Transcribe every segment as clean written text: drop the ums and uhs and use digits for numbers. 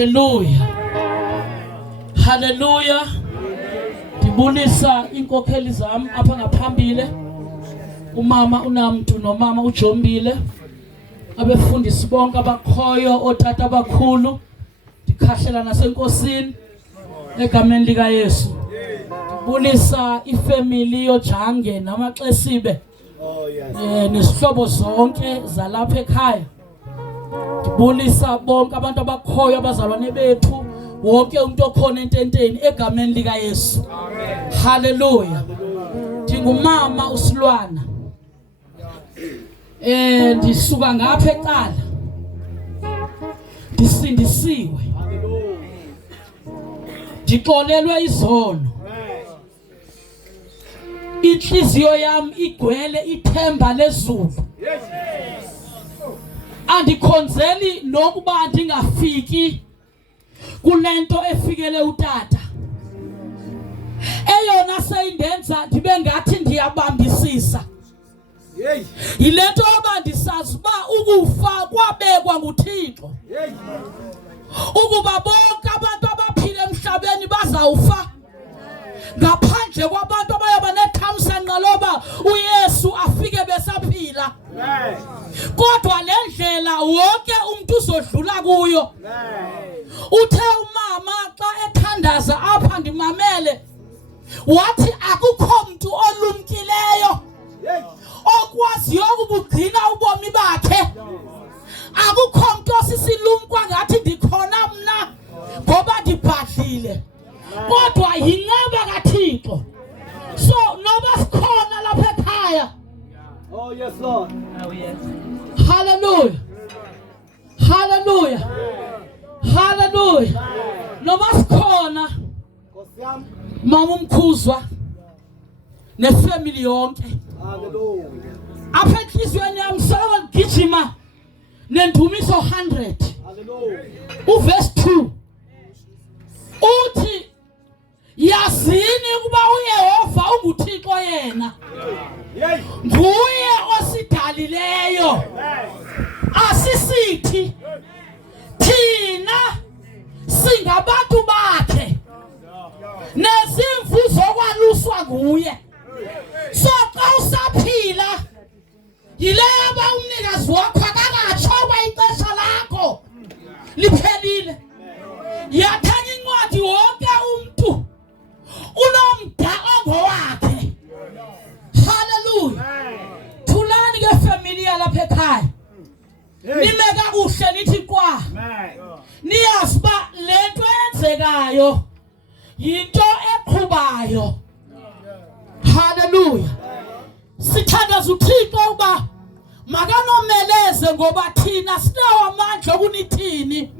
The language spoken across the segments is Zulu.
Hallelujah. Hallelujah. Ngibulisa inkokheli zami apha ngaphambili. Umama uNamtu nomama uJombile. Abefundisi bonke abakhoyo otata abakhulu. Ndikhahlela nasenkosini egameni lika Yesu. Ngibulisa ifamily yoJange namaXesibe. Nesihlobo zonke zalapha ekhaya. Ngibulisa bonke abantu abakhoyo abazalwane bethu, wonke umuntu okhona ententeni egameni lika Yesu. Amen. Hallelujah. Ndingumama uSilwana. Ndisuka ngapha eqala. Ndisindisiwe. Ndixolelwe izono. Inhliziyo yami igcwele ithemba lezulu. Andikhonzeli nokuba ndingafiki kulento efikele utata. Eyona seyindenza ndibe ngathi ndiyabambisisa. Yilento yoba ndisazi uba ukufa kwabekwa nguThixo. Ukuba bonke abantu abaphila emhlabeni bazawufa. Ngaphandle kwabantu abayaba nethamsanqa loba uYesu afike besaphila. Kodwa le ndlela wonke umuntu uzodlula kuyo. Uthe umama xa ethandaza apha ndimamele wathi akukho umuntu olumkileyo okwaziyo ukubugcina ubomi bakhe. Akukho umuntu osisilumkwa ngathi ndikhona mna ngoba ndibhadlile. Kodwa yinqaba kaThixo. So noba sikhona lapha ekhaya. Oh yes Lord. Oh yes. Hallelujah. Hallelujah. Hallelujah. Noba sikhona mama umkhuzwa nefamily yonke. Hallelujah. Apha enhliziyweni yami sala ngigijima nendumiso 100. Hallelujah. Uverse 2. Uthi yazini kuba uYehova unguThixo yena. Nguye osidalileyo. Asisithi thina singabantu bakhe. Nezimvu zokwaluswa nguye. So xa usaphila yileba umnikazi wakho akakatsho ixesha lakho liphelile. Yathanya incwadi wonke umuntu unomda ongowakhe. Hallelujah. Thulani ke family yalapha ekhaya. Nime kakuhle nithi kwa. Niyazi ba lento enzekayo yinto eqhubayo. Hallelujah. Sithandaza uThixo uba makanomeleze ngoba thina sinawo amandla kunithini.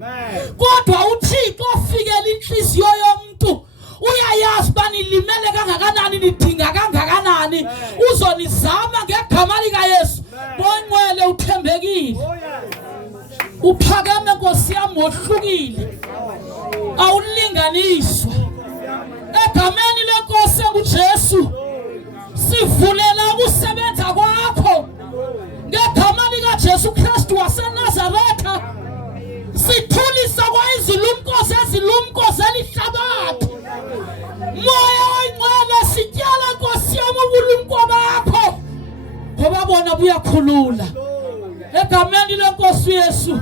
Kodwa uThixo ofikela inhliziyo yomuntu uyayazi bani limele kangakanani nidinga kangakanani uzonizama ngegama lika Yesu. Bonqwele uthembekile. Uphakeme Nkosi yami ohlukile. Awulinganiswa. Egameni leNkosi uJesu sivulela ukusebenza kwakho. Ngegama lika Jesu Kristu waseNazaretha sithulisa kwa izilumkosi ezilumkosi elihlabathi. Moya oyingcwele sityala Nkosi yami ubulumko bakho ngoba bona buyakhulula. Egameni leNkosi Yesu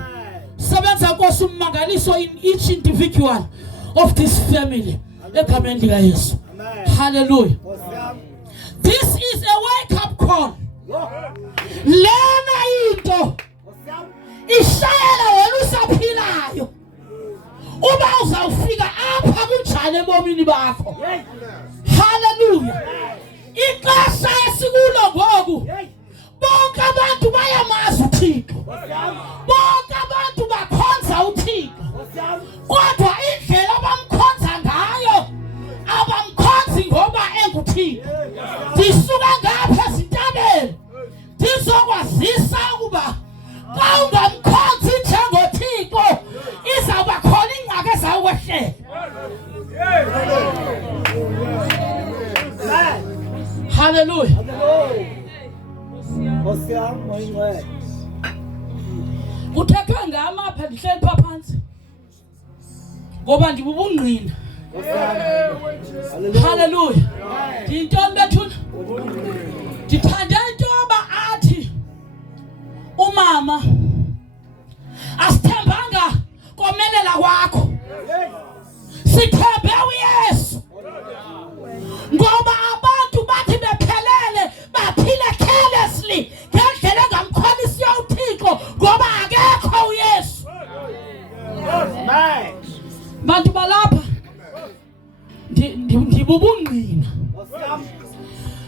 sebenza Nkosi ummangaliso in each individual of this family. Egameni lika Yesu. Hallelujah. This is a wake up call. Lena into ishayela wena usaphilayo. Uba uzawufika apha kunjani ebomini bakho. Hallelujah. Ixesha esikulo ngoku bonke abantu bayamazi uThixo. Bonke abantu bakhonza uThixo. Kodwa indlela abamkhonza ngayo abamkhonzi ngoba enguThixo. Disuka ngapha ezintabeni ndizokwazisa ukuba xa ungamkhonzi njengoThixo izawuba khona ingxaki ezawukwehlela. Hallelujah. Kuthethwa ngama apha ndihleli phansi. ngoba ngibubungqina. Hallelujah. Ngintoni bethuna? Ngithanda intoba athi umama asithembanga komelela kwakho. Sithembe uYesu. Ngoba abantu bathi bephelele baphile carelessly ngendlela engamkholisi uThixo ngoba akekho uYesu. Bantu balapha ndibubungqina.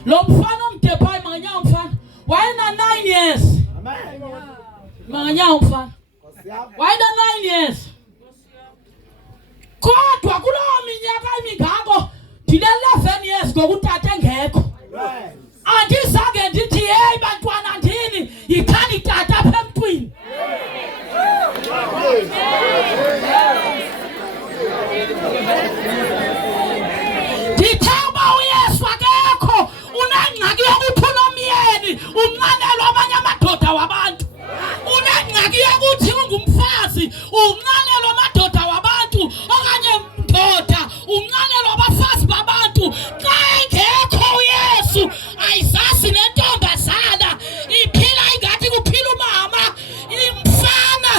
Lo mfana omdephayo manganya umfana wayena 9 years. Manganya umfana wayena 9 years. Kodwa kulowo minyaka emingako ndine 11 years ngokutata engekho. Andizange ndithi hey bantwana ndini yikhani tata apha emntwini. Ndithemba uYesu akekho unengxaki yokuthi unomyeni unqanelwa amanye amadoda wabantu. Unengxaki yokuthi ungumfazi unqanelwa amadoda wabantu okanye mdoda unqanelwa abafazi babantu. Xa engekho uYesu ayizazi nentombazana iphila ingathi kuphila umama, imfana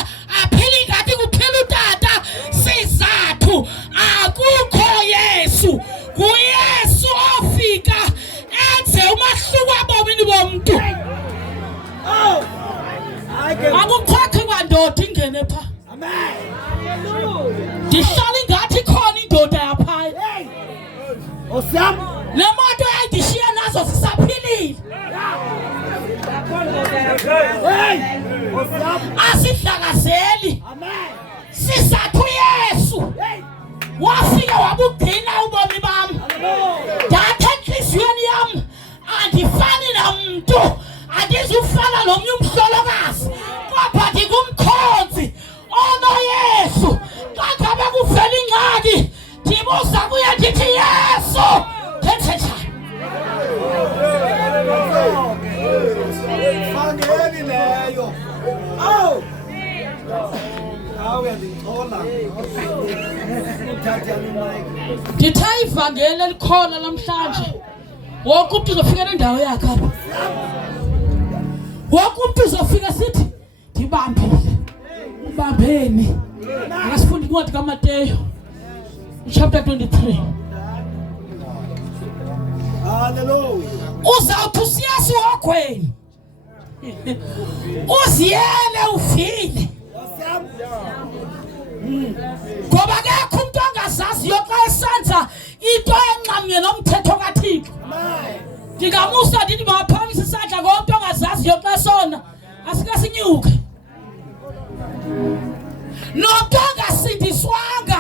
aphila ingathi kuphila utata. Sizathu akukho Yesu. nguYesu ofika enze umahluko ebomini bomntu. Akukhokhi kwandoda ingene pha. Ndihlala ingathi khona indoda yaphaya. Le moto yayindishiya nazo zisaphilile. Asihlakazeli. Sizathu uYesu wafika wabugcina ubomi bami. Ndathe enhliziyweni yami andifani namntu, andizufana nomnye umhlolokazi kodwa ndingumkhonzi onoYesu. Xa ngabe kuvela ingxaki ndibuza kuye ndithi Yesu ndenze njani. Fangeni leyo. Ndithe ivangeli elikhona namhlanje wonke umntu uzofika nendawo yakhe apha. Wonke umntu uzofika sithi ndibambile. Ubambeni. Akasifundi incwadi kaMateyu chapter 23. Hallelujah. Uzawuthi usiyasi wogweni uziyele ufile. Ngoba akekho umuntu ongazaziyo xa esenza into enxamnye nomthetho kaThixo. Ndingamusa ndithi mawaphakamisa isandla ngomuntu ongazaziyo xa sona asike sinyuke. Nomuntu ongasindiswanga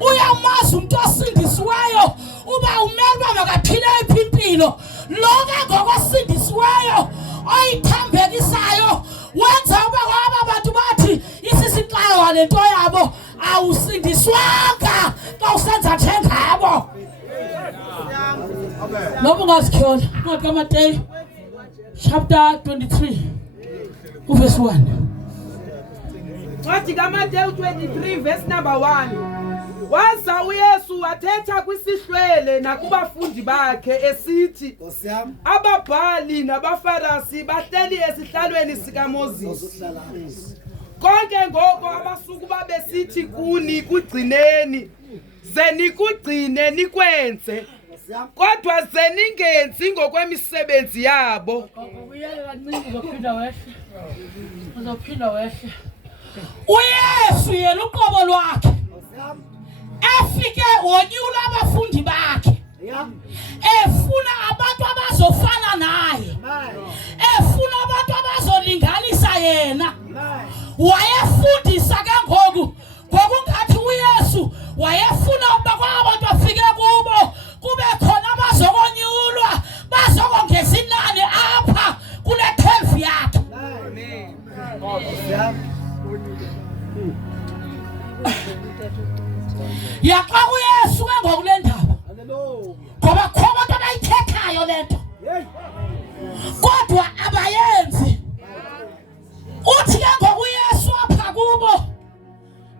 uyamazi umuntu osindisiweyo uba umele uba makaphile impilo. Lo ke ngokosindisiweyo oyithambekisayo wenza uba kwaba bantu bathi isisixayo lento yabo awusindiswanga xa usenza njengabo. Lobo ngasikhola incwadi kaMateyu chapter 23 verse 1. Incwadi kaMateyu 23 verse number 1. Waza uYesu wathetha kwisihlwele nakubafundi bakhe esithi, ababhali nabaFarisi bahleli esihlalweni sikaMoses. Konke ngoko abasuku babesithi kuni kugcineni, ze nikugcine nikwenze, kodwa ze ningenzi ngokwemisebenzi yabo. uYesu yena uqobo lwakhe efike wonyula abafundi bakhe. Efuna abantu abazofana naye. Efuna abantu abazolinganisa yena. Wayefundisa ke ngoku ngokungathi uYesu wayefuna ukuba kwabantu afike kubo kube khona abazokonyulwa bazokongeza inani apha kule 12 yakhe. Yaxa uYesu ke ngokule ndaba. Ngoba khona abantu abayithethayo lento kodwa abayenzi. Uthi ke ngokuYesu apha kubo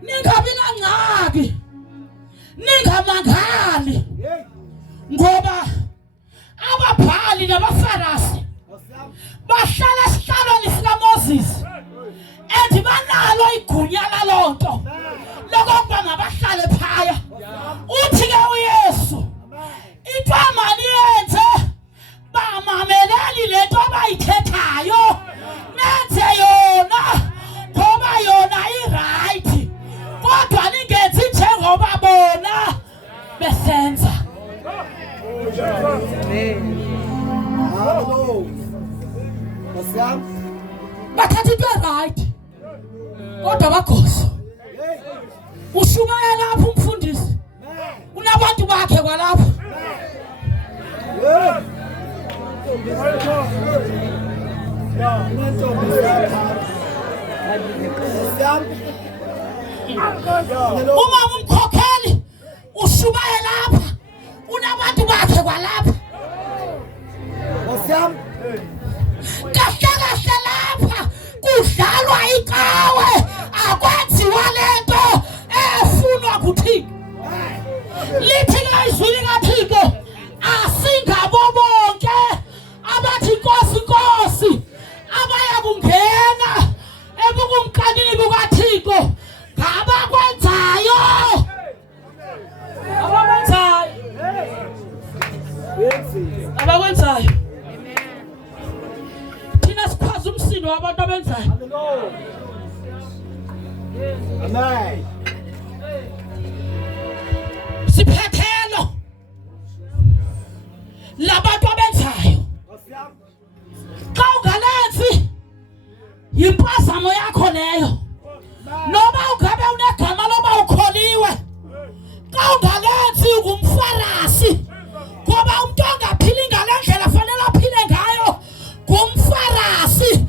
ningabi nangxaki ningamangali ngoba ababhali nabafarasi bahlala esihlalweni sikaMoses and banalo igunya lalonto lokuba mabahlale phaya. Uthi ke uYesu into amaniyenze bamameleli lento abayithethayo nenze yona ngoba yona iright kodwa ningenzi njengoba bona besenza. Bathatha into right kodwa bagoso. Ushumayela lapho umfundisi unabantu bakhe kwalapha. Uma umkhokheli ushumayela lapha unabantu bakhe kwalapha. Kahle lapha kudlalwa ikawe akwenziwa lento efunwa kuThixo. Lithi izwi likaThixo asingabo bonke abathi Nkosi Nkosi abaya kungena ebukumkanini bukaThixo ngabakwenzayo. Abakwenzayo thina sikwazi umsindo wabantu abenzayo. Amen. Siphethelo labantu abenzayo. Xa ungalenzi yimpazamo yakho leyo. Noma ungabe unegama loba ukholiwe. Xa ungalenzi ungumfarasi. Ngoba umuntu ongaphili ngale ndlela fanele aphile ngayo ngumfarasi.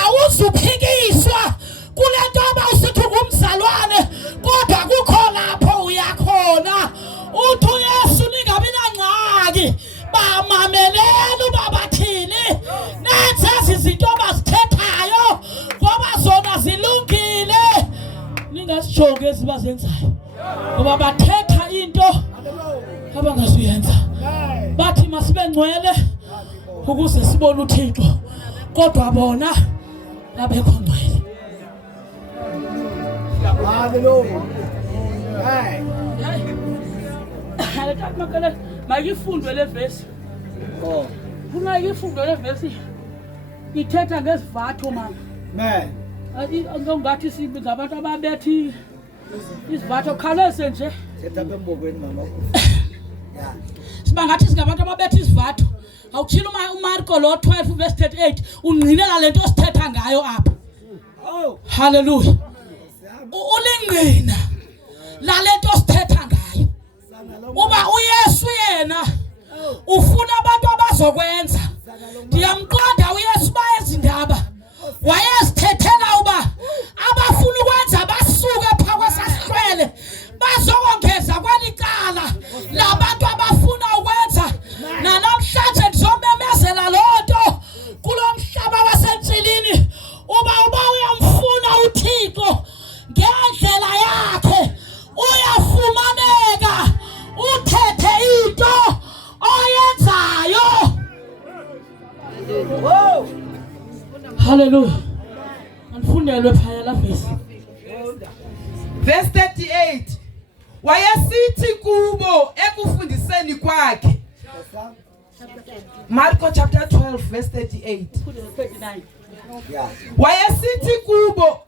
Awuzuphikiswa kule nto abawusithi ngumzalwane kodwa kukho lapho uyakhona. Uthi uYesu ningabi nangxaki bamamelele uba bathini nenze izinto abazithethayo ngoba zona zilungile. Ningazijongi ezibazenzayo ngoba bathetha into abangazuyenza. Bathi masibe ngcwele ukuze sibone uThixo kodwa bona abekho ngcwele. Hallelujah. Hey. Makale mayifundwe le verse. Oh. Funa ifundwe le verse. Ithetha ngesivatho mama. Man. Ngathi sibi ngabantu ababethi isivatho khalese nje. Thetha bembokweni mama. Yeah. Siba ngathi singabantu ababethi isivatho. Awuthila uMarko lo 12 verse 38 ungqinela lento osithetha ngayo apha. Oh. Hallelujah. Ulingqina la lento osithetha ngayo. Uba uYesu yena ufuna abantu abazokwenza. Ndiyamqonda uYesu bayezindaba. Wayezithethela uba abafuna ukwenza basuke phakathi kwesihlwele bazokongeza kwalicala labantu abafuna ukwenza. Namhlanje ndizomemezela lonto kulomhlaba wasensilini uba uyamfuna uThixo ngendlela yakhe uyafumaneka uthethe into oyenzayo. Whoa. Hallelujah. Andifundelwe phaya la verse. Verse 38. Wayesithi kubo ekufundiseni kwakhe. Marko chapter 12 verse 38. 39. Yeah. Wayesithi kubo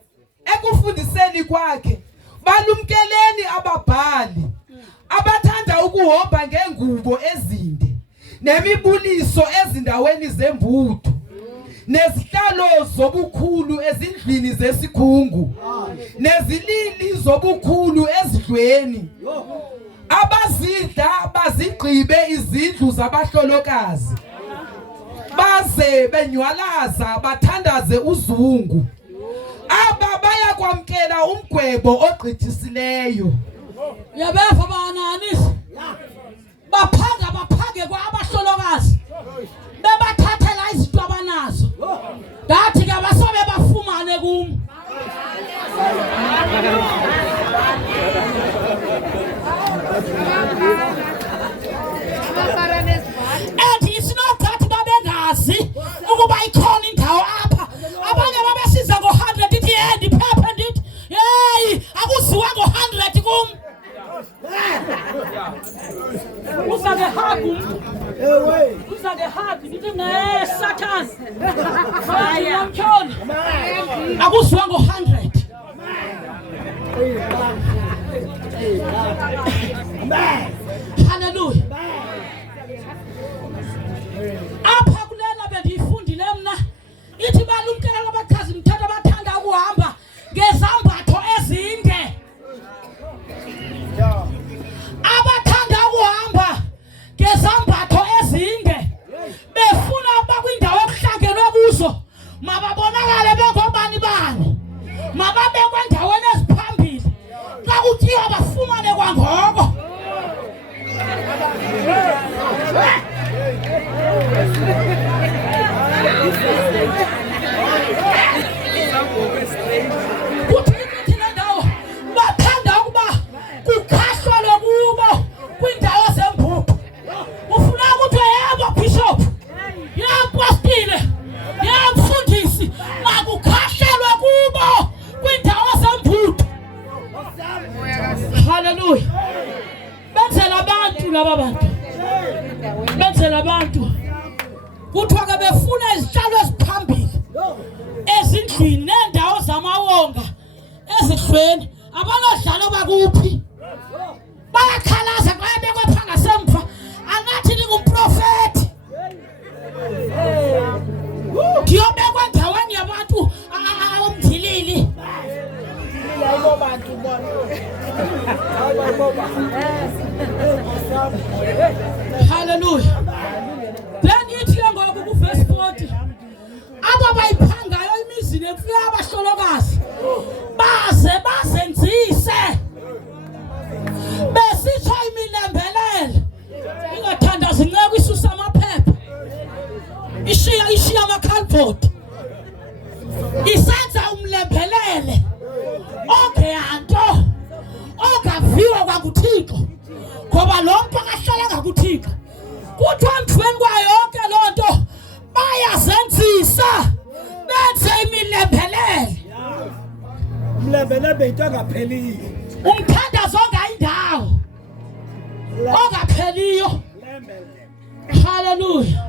ekufundiseni kwakhe balumkeleni ababhali abathanda ukuhomba ngengubo ezinde nemibuliso ezindaweni zembutho nezihlalo zobukhulu ezindlini zesikhungu nezilili zobukhulu ezidlweni abazidla bazigqibe izindlu zabahlolokazi baze benywalaza bathandaze uzungu. Aba bayakwamkela umgwebo ogqithisileyo. Uyabeva bananisi baphage kwabahlolokazi bebathathela izinto abanazo. Ngathi ke basobe bafumane kum. Uzake hagu. Ewe. Uzake hagu ngithi ne Satan. Haya mtshoni. Akuzwa ngo 100. Hallelujah. Apha kulena bendiyifundile mna ithi balumkela abachazi mthetho abathanda ukuhamba ngezambatho ezinde. Abathanda ukuhamba ngezambatho ezinde befuna ukuba kwindawo ekuhlangelwe kuzo mababonakale bengobani bani, mababekwe endaweni eziphambili xa kutyiwa bafumane kwangoko. Kuthi thina ndawo bathanda ukuba kukhahlelwe kubo kwindawo zembuku. Ufuna ukuthi yebo bishop, yebo apostile, yebo mfundisi, makukhahlelwe kubo kwindawo zembuku. Hallelujah. Benzela abantu laba bantu. Benzela abantu. Kuthiwa ke befuna izihlalo eziphambili ezindlini nendawo zamawonga ezihlweni. Abanodlalo bakuphi? Bayakhalaza xa bekwe pha ngasemva angathi ningumprofeti. Ndiyobekwa endaweni yabantu omdilili. Hallelujah. Then ithi ke ngoku kuverse 40 aba bayiphangayo imizini emfuyo abahlolokazi bazenzise besitsho imilembelele ingathandazi nceko isusa amaphepha ishiya amakhalibhodi isenza umlembelele ongeyanto ongaviwa kwakuThixo ngoba lo mntu akahlala ngakuThixo. Kuthiwa emthweni kwayo yonke loo nto bayazenzisa benze imilembelele. Umlembelele into engapheliyo. Umthandazo ongayindawo ongapheliyo. Hallelujah.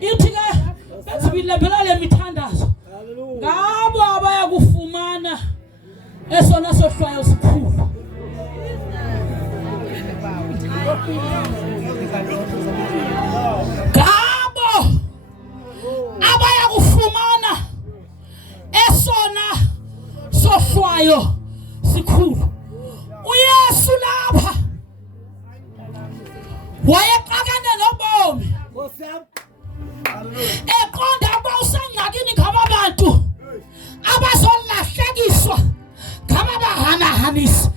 Ithi ke benze imilembelele imithandazo. Ngabo abaya kufumana esona sohlwayo sikhulu. Ngabo abaya kufumana esona sohlwayo sikhulu. uYesu lapha wayexakene nobomi eqonda ukuba usengxakini ngaba bantu abazolahlekiswa ngaba bahanahanisi.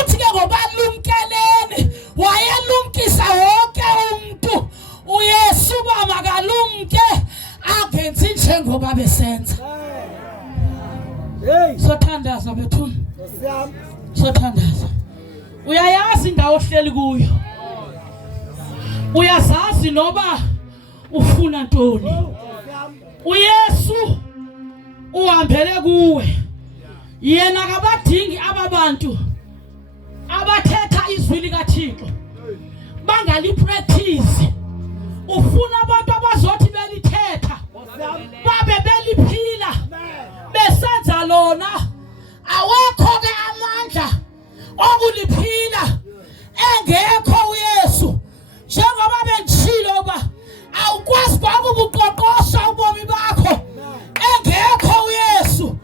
Uthi ke ngobalumkeleni wayelumkisa wonke umuntu. uYesu makalumke angenzi njengoba besenza. Sothandaza bethuni, sothandaza. Uyayazi indawo ohleli kuyo, uyazazi noba ufuna ntoni. uYesu uhambele kuwe, yena kabadingi ababantu abathetha izwi likaThixo bangalipractice. Ufuna abantu abazothi belithetha babe beliphila besenza lona. Awekho ke amandla okuliphila engekho uYesu. Njengoba bendishilo ba awukwazi ukubuqoqosha ubomi bakho engekho uYesu.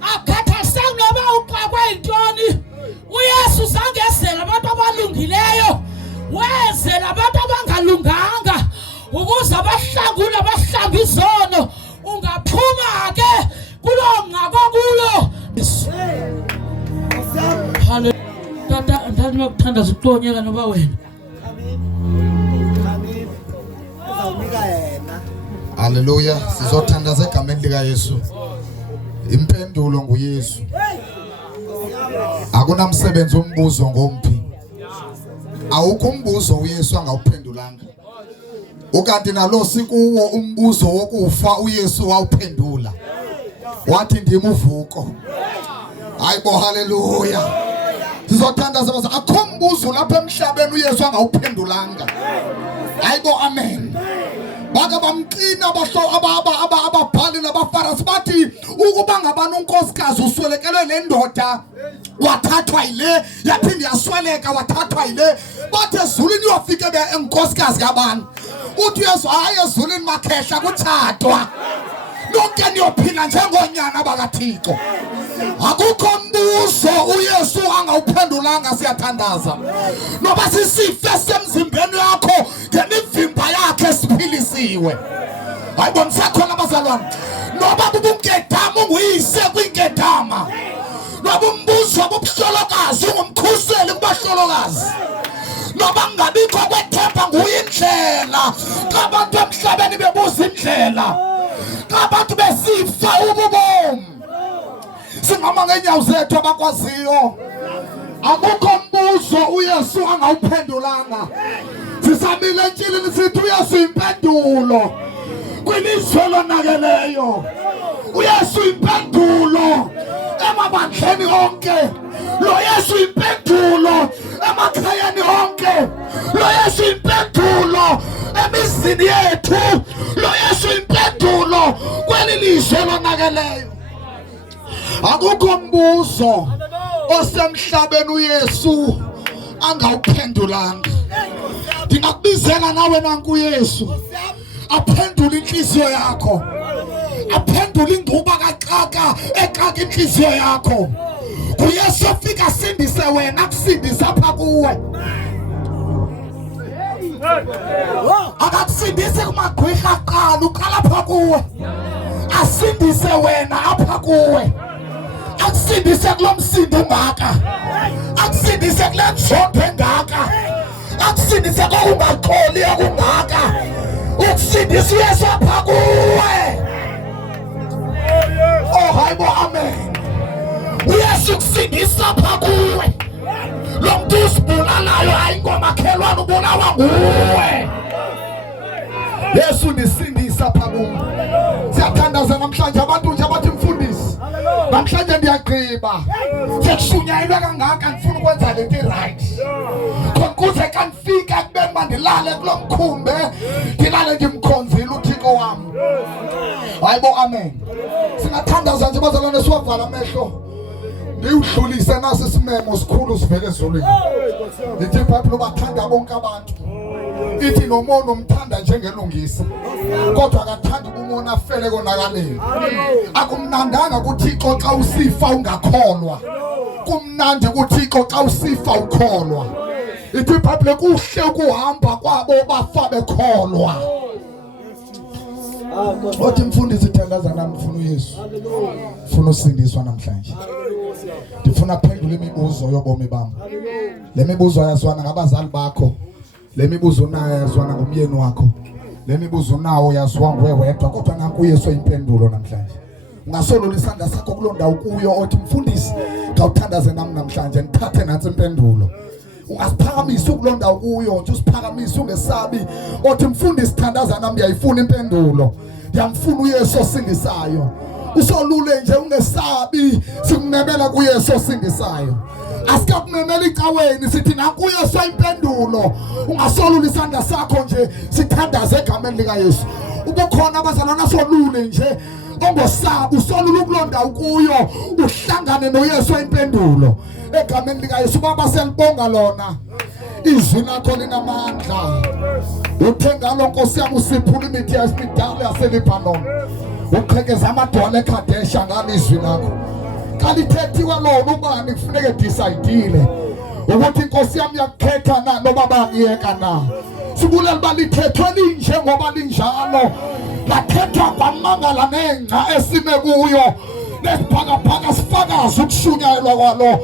Akhathalise noba uxakwe yintoni, uYesu zangezela abantu abalungileyo, wezela abantu abangalunganga ukuze abahlangule abahlambe izono. Ungaphuma ke kuloo ngxako kuyo. Tata ndani ukuthandaza ukuhlonyeka noba wena. Hallelujah. Sizothandaza egameni lika Yesu. Impendulo nguYesu. Akunamsebenzi umbuzo ngomphi. Awukho umbuzo uYesu angawuphendulanga. Ukanti nalo sikuwo umbuzo wokufa uYesu wawuphendula. Wathi ndimi uvuko. Hayibo, hallelujah. Sizothandaza baza akho mbuzo lapha emhlabeni uYesu angawuphendulanga. Hayibo amen. Baka bamqina ababhali nabafarisi bathi ukuba ngabani unkosikazi uswelekelwe lendoda wathathwa ile yaphinde yasweleka wathathwa ile bathe ezulwini uyofika enkosikazi kabani uthi uYesu hayi ezulwini makhehla kuthathwa lonke niyophila njengonyana bakaThixo. Akukho mbuzo uYesu angawuphendulanga siyathandaza. Noba sisife semzimbeni yakho ngemivimba yakhe siphilisiwe. Hayibo msakhona bazalwane. Noba bubungedama unguyise kwingedama. Noba umbuzo bobuhlolokazi ungumkhuseli kubahlolokazi. Noba ngabikho kwethemba nguye indlela. Xa abantu emhlabeni bebuza indlela. Xa abantu besifa ububomi. Singama ngenyawo zethu abakwaziyo. Akukho mbuzo uYesu angawuphendulanga. Sisamile entshilini sithi uYesu impendulo kwilizwe lonakeleyo. uYesu impendulo emabandleni onke. Lo Yesu impendulo emakhayeni onke. Lo Yesu impendulo emizini yethu. Lo Yesu impendulo kweli lizwe lonakeleyo. Akukho mbuzo osemhlabeni uYesu angawuphendulanga. Ndingakubizela nawe nanku uYesu aphendule inhliziyo yakho. Aphendule ingquba kaxaka exaka inhliziyo yakho. uYesu ufika sindise wena kusindisa apha kuwe. Akakusindisi kumagqwirha qala uqala apha kuwe. Asindise wena apha kuwe. Akusindise kulo msindo ungaka. Akusindise kule njongo engaka. Akusindise kokungaqoli okungaka. Ukusindisa uYesu apha kuwe. Oh hayibo amen. uYesu kusindisa apha kuwe. Lo muntu usibulalayo hayi ngomakhelwane ubulawa nguwe. Yesu nisindisa apha kuwe. Siyathandaza namhlanje abantu nje abathi mfundisi. Namhlanje ndiyagqiba. Sekushunyayelwe kangaka ngifuna ukwenza lento right. Konkuze kanifika kubeni mandilale kulo mkhumbe. Ngilale ngimkhonzile uThixo wami. Hayibo amen. Singathandaza nje bazalwane siwavala amehlo. Ndiwudlulise nasi isimemo sikhulu sivele ezulwini. Ithi iBhayibheli ubathanda bonke abantu. Ithi nomono umthanda njengelungisa. Kodwa akathandi umona afele konakaleni. Akumnandanga kuThixo xa usifa ungakholwa. Kumnandi kuThixo xa usifa ukholwa. Ithi iBhayibheli kuhle ukuhamba kwabo bafa bekholwa. Othi mfundisi thandaza nami ufuna uYesu. Ufuna usindiswa namhlanje. Ndifuna phendula imibuzo yobomi bami. Le mibuzo yazwana ngabazali bakho. Le mibuzo nayo yazwana ngomyeni wakho. Le mibuzo nawo yaziwa nguwe wedwa kodwa nanku uYesu impendulo namhlanje. Ungasolula isandla sakho kuloo ndawo kuyo othi mfundisi ngawuthandaze nami namhlanje ngithathe nansi impendulo. Ungasiphakamisa kuloo ndawo kuyo nje usiphakamise ungesabi othi mfundisi thandaza nami ngiyayifuna impendulo. Ngiyamfuna uYesu osindisayo. Usolule nje ungesabi sikunebela kuYesu osindisayo. Asikakumemela icaweni sithi nanku uYesu impendulo. Ungasolula isandla sakho nje sithandaze egameni lika Yesu. Ubukhona abazalwana solule nje ongosabi usolula kulonda kuyo uhlangane noYesu impendulo egameni lika Yesu. Baba selibonga lona izwi lakho linamandla. Uthenga lo Nkosi yami usiphula imithi yasemidala yaseLebanon. Uqhekeza amadwala eKadesha ngalizwi lakho. Kalithethiwe lona ubani kufuneka decide ukuthi Nkosi yami yakukhetha na noma bayiyeka na. Sibulela balithethwe linje ngoba linjalo. Lakhethwa kwamangala nengca esime kuyo. Lesiphakaphaka sifakaza ukushunyayelwa kwalo.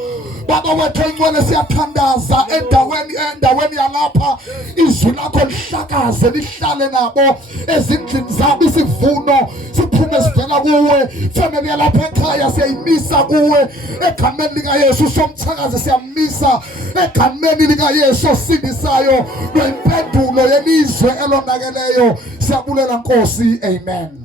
Baba wethu engcwele siyathandaza endaweni yalapha izwi lakho lihlakaze lihlale nabo ezindlini zabo isivuno siphume sivela kuwe. Family yalapha ekhaya siyayimisa kuwe egameni lika Yesu. Somthakaze siyamisa egameni lika Yesu osindisayo. Lo impendulo yelizwe elonakeleyo siyabulela Nkosi. Amen.